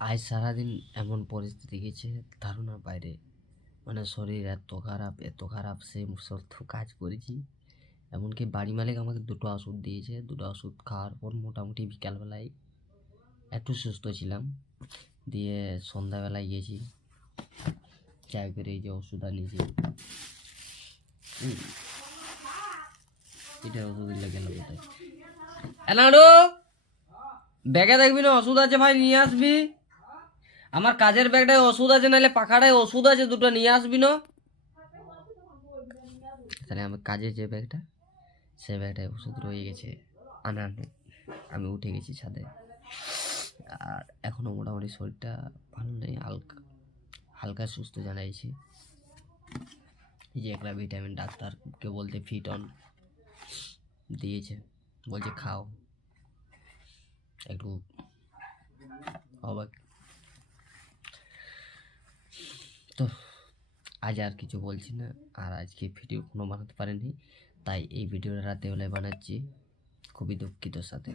আজ সারাদিন এমন পরিস্থিতি গেছে ধারণার বাইরে। মানে শরীর এত খারাপ সেই সব কাজ করেছি। এমনকি বাড়ি মালিক আমাকে দুটো ওষুধ দিয়েছে, দুটো ওষুধ খাওয়ার পর মোটামুটি বিকালবেলায় একটু সুস্থ ছিলাম। দিয়ে সন্ধ্যাবেলায় গেছি চাই করে এই যে ওষুধ আনিয়েছি, এটার ওষুধ দিলে গেল কোথায়? এনাডো ব্যাগে দেখবি না ওষুধ আছে ভাই, নিয়ে আসবি। আমার কাজের ব্যাগটায় ওষুধ আছে, নাহলে পাখাটায় ওষুধ আছে, দুটো নিয়ে আসবি না। তাহলে আমার কাজের যে ব্যাগটা, সে ব্যাগটায় ওষুধ রয়ে গেছে আনার নেই। আমি উঠে গেছি ছাদে, আর এখনও মোটামুটি শরীরটা ভালো নেই, হালকা হালকা সুস্থ জানাইছি। এই যে একটা ভিটামিন ডাক্তারকে বলতে ফিট অন দিয়েছে, বলছে খাও একটু অবাক। তো আজ আর কিছু বলছি না, আর আজকে ভিডিও কোনো বানাতে পারিনি, তাই এই ভিডিওটা রাতে বেলায় বানাচ্ছি, খুবই দুঃখিত সাথে।